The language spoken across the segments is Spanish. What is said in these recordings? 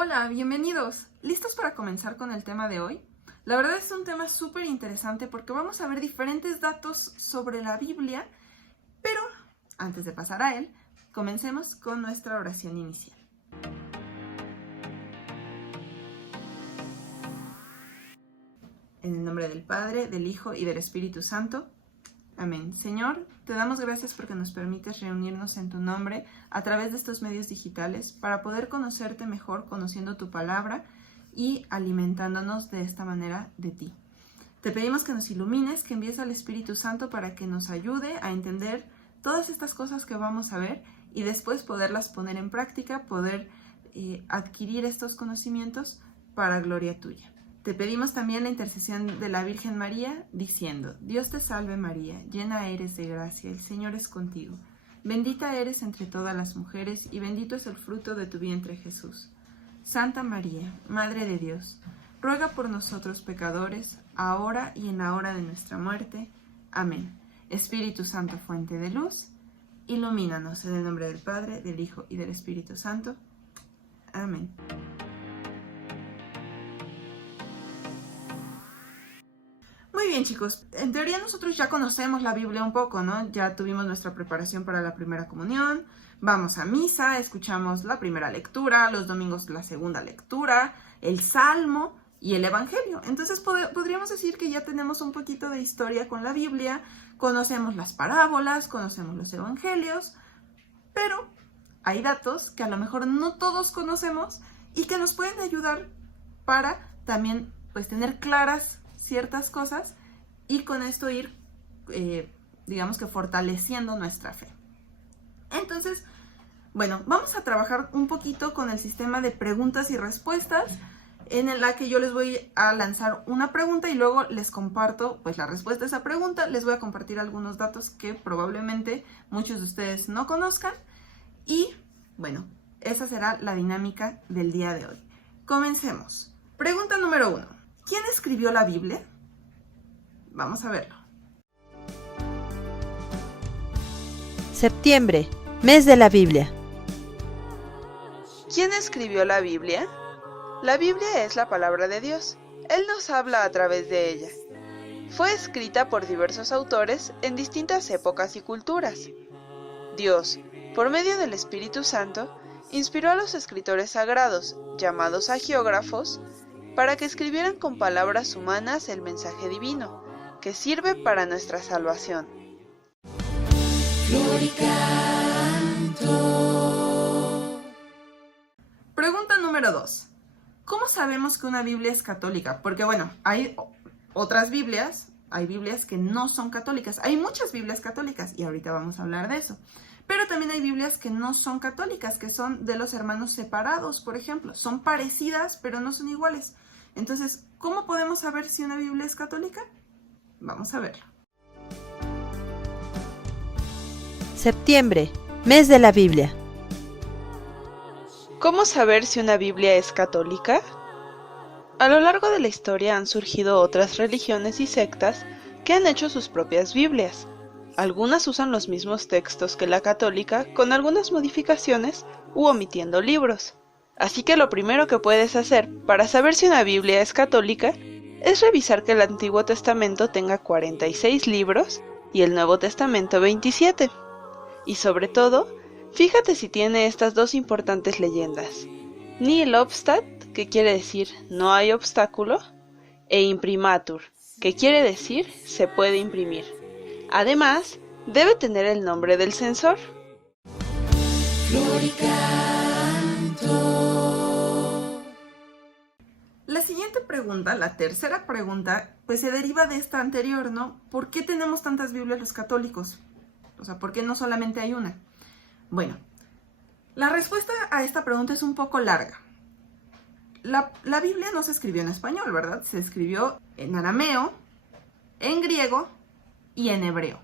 Hola, bienvenidos. ¿Listos para comenzar con el tema de hoy? La verdad es un tema súper interesante porque vamos a ver diferentes datos sobre la Biblia, pero antes de pasar a él, comencemos con nuestra oración inicial. En el nombre del Padre, del Hijo y del Espíritu Santo. Amén. Señor, te damos gracias porque nos permites reunirnos en tu nombre a través de estos medios digitales para poder conocerte mejor, conociendo tu palabra y alimentándonos de esta manera de ti. Te pedimos que nos ilumines, que envíes al Espíritu Santo para que nos ayude a entender todas estas cosas que vamos a ver y después poderlas poner en práctica, poder adquirir estos conocimientos para gloria tuya. Te pedimos también la intercesión de la Virgen María, diciendo: Dios te salve María, llena eres de gracia, el Señor es contigo. Bendita eres entre todas las mujeres, y bendito es el fruto de tu vientre Jesús. Santa María, Madre de Dios, ruega por nosotros pecadores, ahora y en la hora de nuestra muerte. Amén. Espíritu Santo, fuente de luz, ilumínanos en el nombre del Padre, del Hijo y del Espíritu Santo. Amén. Muy bien, chicos, en teoría nosotros ya conocemos la Biblia un poco, ¿no? Ya tuvimos nuestra preparación para la primera comunión, vamos a misa, escuchamos la primera lectura, los domingos la segunda lectura, el Salmo y el Evangelio. Entonces podríamos decir que ya tenemos un poquito de historia con la Biblia, conocemos las parábolas, conocemos los Evangelios, pero hay datos que a lo mejor no todos conocemos y que nos pueden ayudar para también pues tener claras ciertas cosas y con esto ir, digamos que fortaleciendo nuestra fe. Entonces, bueno, vamos a trabajar un poquito con el sistema de preguntas y respuestas, en la que yo les voy a lanzar una pregunta y luego les comparto pues la respuesta a esa pregunta. Les voy a compartir algunos datos que probablemente muchos de ustedes no conozcan y bueno, esa será la dinámica del día de hoy. Comencemos. Pregunta número 1. ¿Quién escribió la Biblia? Vamos a verlo. Septiembre, mes de la Biblia. ¿Quién escribió la Biblia? La Biblia es la palabra de Dios. Él nos habla a través de ella. Fue escrita por diversos autores en distintas épocas y culturas. Dios, por medio del Espíritu Santo, inspiró a los escritores sagrados, llamados agiógrafos, para que escribieran con palabras humanas el mensaje divino, que sirve para nuestra salvación. Pregunta número 2. ¿Cómo sabemos que una Biblia es católica? Porque bueno, hay otras Biblias, hay Biblias que no son católicas. Hay muchas Biblias católicas y ahorita vamos a hablar de eso. Pero también hay Biblias que no son católicas, que son de los hermanos separados, por ejemplo. Son parecidas, pero no son iguales. Entonces, ¿cómo podemos saber si una Biblia es católica? Vamos a verlo. Septiembre, mes de la Biblia. ¿Cómo saber si una Biblia es católica? A lo largo de la historia han surgido otras religiones y sectas que han hecho sus propias Biblias. Algunas usan los mismos textos que la católica, con algunas modificaciones u omitiendo libros. Así que lo primero que puedes hacer para saber si una Biblia es católica es revisar que el Antiguo Testamento tenga 46 libros y el Nuevo Testamento 27. Y sobre todo, fíjate si tiene estas dos importantes leyendas: Nihil obstat, que quiere decir no hay obstáculo, e imprimatur, que quiere decir se puede imprimir. Además, debe tener el nombre del censor. La siguiente pregunta, la tercera pregunta, pues se deriva de esta anterior, ¿no? ¿Por qué tenemos tantas Biblias los católicos? O sea, ¿por qué no solamente hay una? Bueno, la respuesta a esta pregunta es un poco larga. La Biblia no se escribió en español, ¿verdad? Se escribió en arameo, en griego y en hebreo.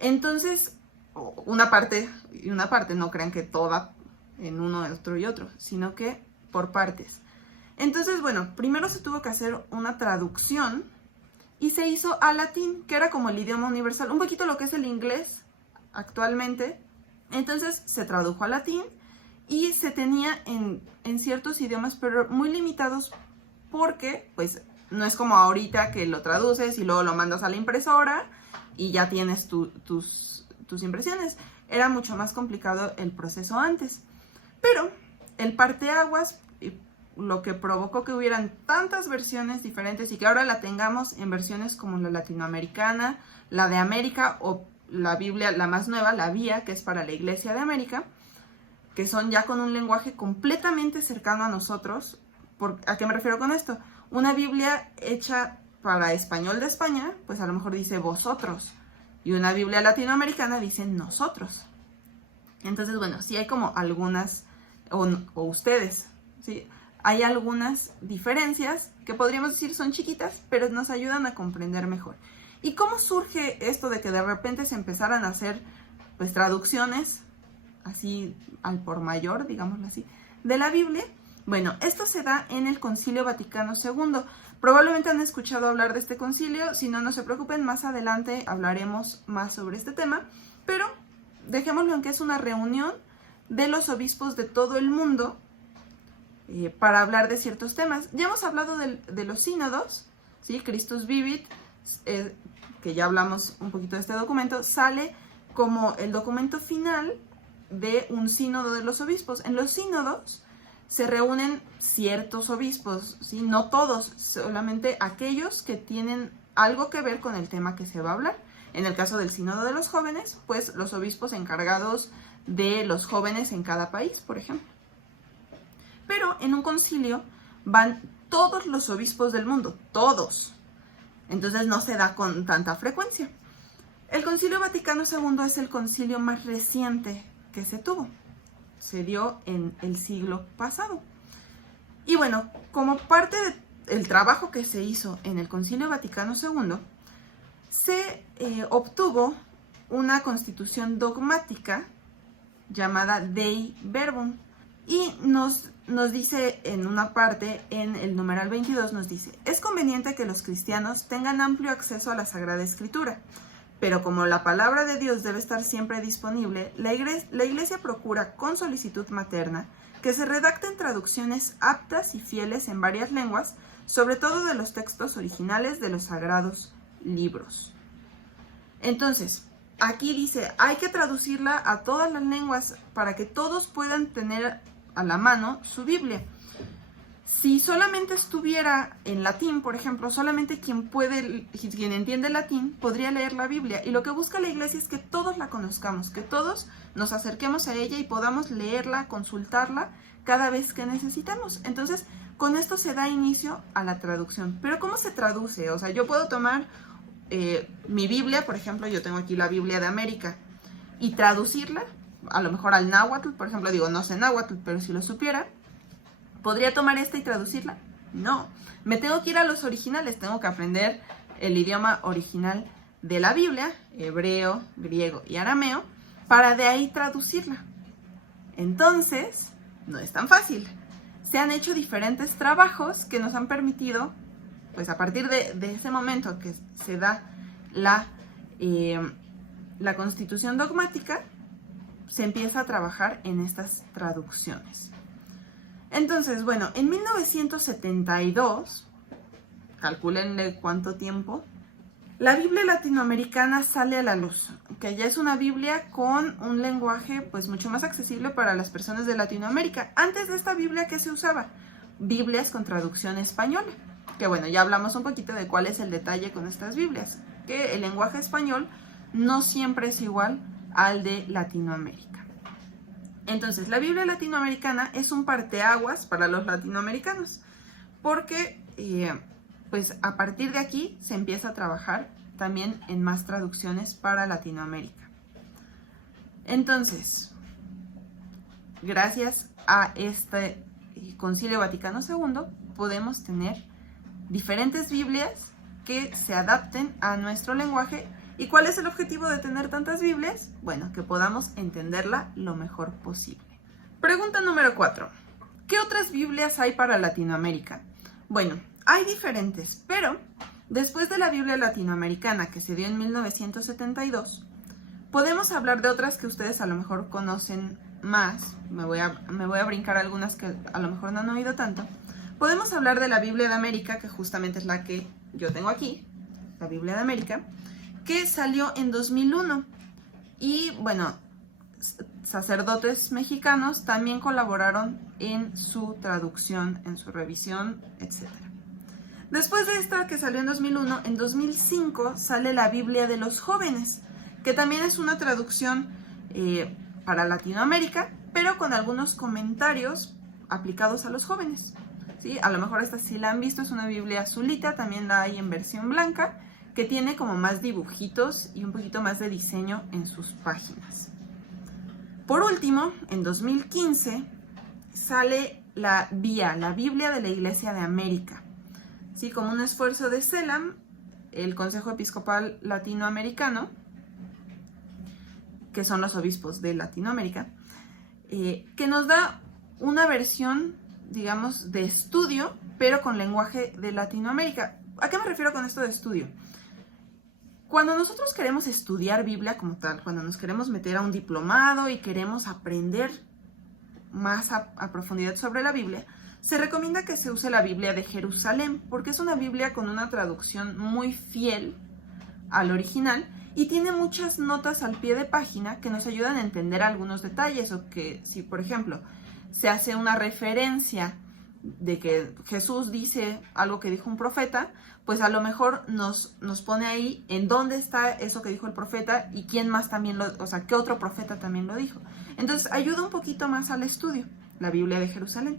Entonces, una parte y una parte, no crean que toda en uno, otro y otro, sino que por partes. Entonces, bueno, primero se tuvo que hacer una traducción y se hizo a latín, que era como el idioma universal, un poquito lo que es el inglés actualmente. Entonces se tradujo a latín y se tenía en ciertos idiomas, pero muy limitados porque pues no es como ahorita que lo traduces y luego lo mandas a la impresora y ya tienes tus impresiones. Era mucho más complicado el proceso antes. Pero el parteaguas, lo que provocó que hubieran tantas versiones diferentes y que ahora la tengamos en versiones como la latinoamericana, la de América o la Biblia, la más nueva, la Vía, que es para la Iglesia de América, que son ya con un lenguaje completamente cercano a nosotros. ¿A qué me refiero con esto? Una Biblia hecha para español de España, pues a lo mejor dice vosotros, y una Biblia latinoamericana dice nosotros. Entonces, bueno, sí hay como algunas, o ustedes, ¿sí? Hay algunas diferencias que podríamos decir son chiquitas, pero nos ayudan a comprender mejor. ¿Y cómo surge esto de que de repente se empezaran a hacer pues traducciones así al por mayor, digámoslo así, de la Biblia? Bueno, esto se da en el Concilio Vaticano II. Probablemente han escuchado hablar de este concilio, si no, no se preocupen, más adelante hablaremos más sobre este tema, pero dejémoslo en que es una reunión de los obispos de todo el mundo para hablar de ciertos temas. Ya hemos hablado de los sínodos, ¿sí? Christus Vivit, que ya hablamos un poquito de este documento, sale como el documento final de un sínodo de los obispos. En los sínodos se reúnen ciertos obispos, ¿sí? No todos, solamente aquellos que tienen algo que ver con el tema que se va a hablar. En el caso del sínodo de los jóvenes, pues los obispos encargados de los jóvenes en cada país, por ejemplo. Pero en un concilio van todos los obispos del mundo, todos. Entonces no se da con tanta frecuencia. El Concilio Vaticano II es el concilio más reciente que se tuvo. Se dio en el siglo pasado. Y bueno, como parte del trabajo que se hizo en el Concilio Vaticano II, se obtuvo una constitución dogmática llamada Dei Verbum. Y nos dice en una parte, en el numeral 22, nos dice: es conveniente que los cristianos tengan amplio acceso a la Sagrada Escritura, pero como la palabra de Dios debe estar siempre disponible, la Iglesia procura con solicitud materna que se redacten traducciones aptas y fieles en varias lenguas, sobre todo de los textos originales de los sagrados libros. Entonces, aquí dice, hay que traducirla a todas las lenguas para que todos puedan tener a la mano su Biblia. Si solamente estuviera en latín, por ejemplo, solamente quien entiende latín podría leer la Biblia. Y lo que busca la Iglesia es que todos la conozcamos, que todos nos acerquemos a ella y podamos leerla, consultarla cada vez que necesitemos. Entonces, con esto se da inicio a la traducción. Pero ¿cómo se traduce? O sea, yo puedo tomar mi Biblia, por ejemplo, yo tengo aquí la Biblia de América, y traducirla, a lo mejor al náhuatl, por ejemplo, digo, no sé náhuatl, pero si lo supiera, ¿podría tomar esta y traducirla? No, me tengo que ir a los originales, tengo que aprender el idioma original de la Biblia, hebreo, griego y arameo, para de ahí traducirla. Entonces, no es tan fácil. Se han hecho diferentes trabajos que nos han permitido, pues a partir de ese momento que se da la constitución dogmática, se empieza a trabajar en estas traducciones. Entonces, bueno, en 1972, calcúlenle cuánto tiempo, la Biblia latinoamericana sale a la luz, que ya es una Biblia con un lenguaje pues mucho más accesible para las personas de Latinoamérica. Antes de esta Biblia, ¿qué se usaba? Biblias con traducción española, que bueno, ya hablamos un poquito de cuál es el detalle con estas Biblias, que el lenguaje español no siempre es igual al de Latinoamérica. Entonces, la Biblia latinoamericana es un parteaguas para los latinoamericanos, porque pues a partir de aquí se empieza a trabajar también en más traducciones para Latinoamérica. Entonces, gracias a este Concilio Vaticano II, podemos tener diferentes Biblias que se adapten a nuestro lenguaje. ¿Y cuál es el objetivo de tener tantas Biblias? Bueno, que podamos entenderla lo mejor posible. Pregunta número 4. ¿Qué otras Biblias hay para Latinoamérica? Bueno, hay diferentes, pero después de la Biblia latinoamericana que se dio en 1972, podemos hablar de otras que ustedes a lo mejor conocen más, me voy a brincar algunas que a lo mejor no han oído tanto, podemos hablar de la Biblia de América, que justamente es la que yo tengo aquí, la Biblia de América, que salió en 2001. Y bueno, sacerdotes mexicanos también colaboraron en su traducción, en su revisión, etc. Después de esta que salió en 2001, en 2005 sale la Biblia de los jóvenes, que también es una traducción para Latinoamérica, pero con algunos comentarios aplicados a los jóvenes. ¿Sí? A lo mejor esta sí la han visto, es una Biblia azulita, también la hay en versión blanca, que tiene como más dibujitos y un poquito más de diseño en sus páginas. Por último, en 2015 sale la BIA, la Biblia de la Iglesia de América. ¿Sí? Como un esfuerzo de CELAM, el Consejo Episcopal Latinoamericano, que son los obispos de Latinoamérica, que nos da una versión, digamos, de estudio, pero con lenguaje de Latinoamérica. ¿A qué me refiero con esto de estudio? Cuando nosotros queremos estudiar Biblia como tal, cuando nos queremos meter a un diplomado y queremos aprender más a profundidad sobre la Biblia, se recomienda que se use la Biblia de Jerusalén, porque es una Biblia con una traducción muy fiel al original y tiene muchas notas al pie de página que nos ayudan a entender algunos detalles, o que si, por ejemplo, se hace una referencia de que Jesús dice algo que dijo un profeta, pues a lo mejor nos pone ahí en dónde está eso que dijo el profeta y quién más también qué otro profeta también lo dijo. Entonces ayuda un poquito más al estudio, la Biblia de Jerusalén.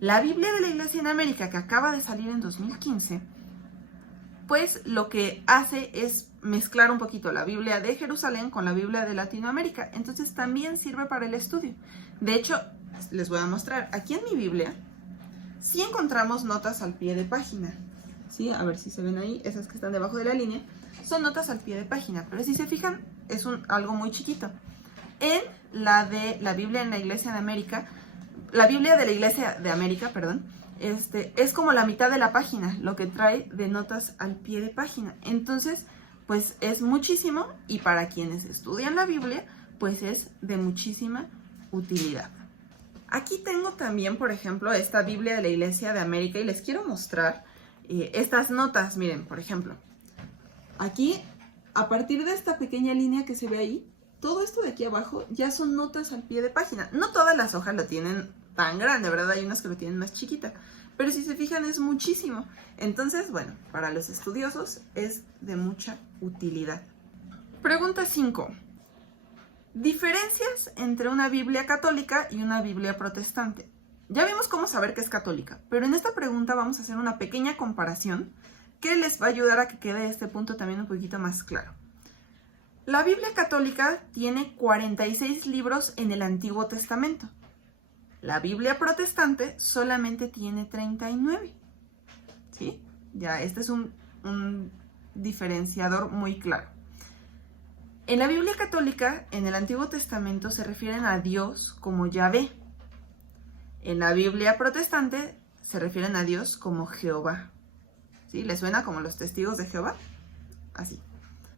La Biblia de la Iglesia en América, que acaba de salir en 2015, pues lo que hace es mezclar un poquito la Biblia de Jerusalén con la Biblia de Latinoamérica. Entonces también sirve para el estudio. De hecho, les voy a mostrar, aquí en mi Biblia sí encontramos notas al pie de página. ¿Sí? A ver si se ven ahí, esas que están debajo de la línea, son notas al pie de página, pero si se fijan, es algo muy chiquito. En la de la Biblia en la Iglesia de América, la Biblia de la Iglesia de América, perdón, es como la mitad de la página, lo que trae de notas al pie de página. Entonces, pues es muchísimo, y para quienes estudian la Biblia, pues es de muchísima utilidad. Aquí tengo también, por ejemplo, esta Biblia de la Iglesia de América y les quiero mostrar estas notas. Miren, por ejemplo, aquí, a partir de esta pequeña línea que se ve ahí, todo esto de aquí abajo ya son notas al pie de página. No todas las hojas lo tienen tan grande, ¿verdad? Hay unas que lo tienen más chiquita, pero si se fijan es muchísimo. Entonces, bueno, para los estudiosos es de mucha utilidad. Pregunta 5. Diferencias entre una Biblia católica y una Biblia protestante. Ya vimos cómo saber que es católica, pero en esta pregunta vamos a hacer una pequeña comparación que les va a ayudar a que quede este punto también un poquito más claro. La Biblia católica tiene 46 libros en el Antiguo Testamento. La Biblia protestante solamente tiene 39. ¿Sí? Ya, este es un diferenciador muy claro. En la Biblia católica, en el Antiguo Testamento, se refieren a Dios como Yahvé. En la Biblia protestante, se refieren a Dios como Jehová. ¿Sí? ¿Les suena como los testigos de Jehová? Así.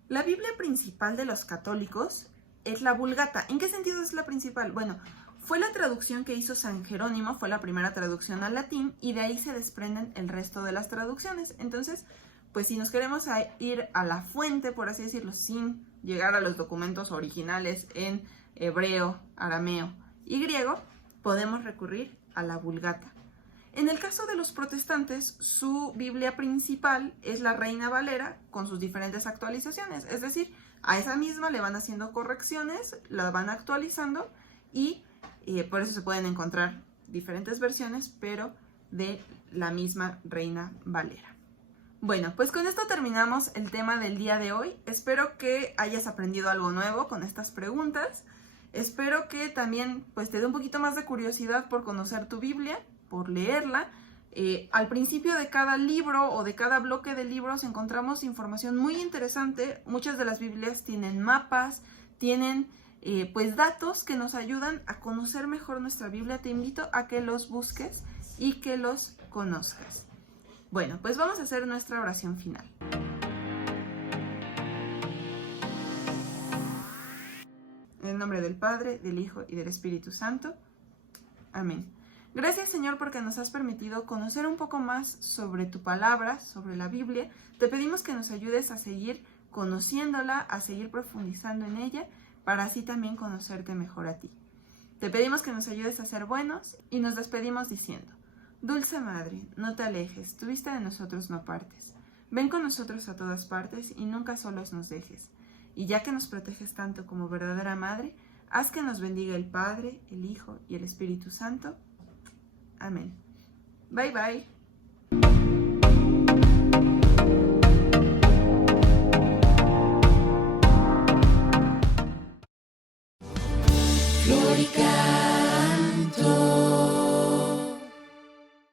La Biblia principal de los católicos es la Vulgata. ¿En qué sentido es la principal? Bueno, fue la traducción que hizo San Jerónimo, fue la primera traducción al latín, y de ahí se desprenden el resto de las traducciones. Entonces, pues si nos queremos ir a la fuente, por así decirlo, sin llegar a los documentos originales en hebreo, arameo y griego, podemos recurrir a la Vulgata. En el caso de los protestantes, su Biblia principal es la Reina Valera con sus diferentes actualizaciones. Es decir, a esa misma le van haciendo correcciones, la van actualizando y por eso se pueden encontrar diferentes versiones, pero de la misma Reina Valera. Bueno, pues con esto terminamos el tema del día de hoy. Espero que hayas aprendido algo nuevo con estas preguntas. Espero que también pues te dé un poquito más de curiosidad por conocer tu Biblia, por leerla. Al principio de cada libro o de cada bloque de libros encontramos información muy interesante. Muchas de las Biblias tienen mapas, tienen pues datos que nos ayudan a conocer mejor nuestra Biblia. Te invito a que los busques y que los conozcas. Bueno, pues vamos a hacer nuestra oración final. En el nombre del Padre, del Hijo y del Espíritu Santo. Amén. Gracias, Señor, porque nos has permitido conocer un poco más sobre tu palabra, sobre la Biblia. Te pedimos que nos ayudes a seguir conociéndola, a seguir profundizando en ella, para así también conocerte mejor a ti. Te pedimos que nos ayudes a ser buenos y nos despedimos diciendo: Dulce Madre, no te alejes, tu vista de nosotros no partes. Ven con nosotros a todas partes y nunca solos nos dejes. Y ya que nos proteges tanto como verdadera Madre, haz que nos bendiga el Padre, el Hijo y el Espíritu Santo. Amén. Bye bye.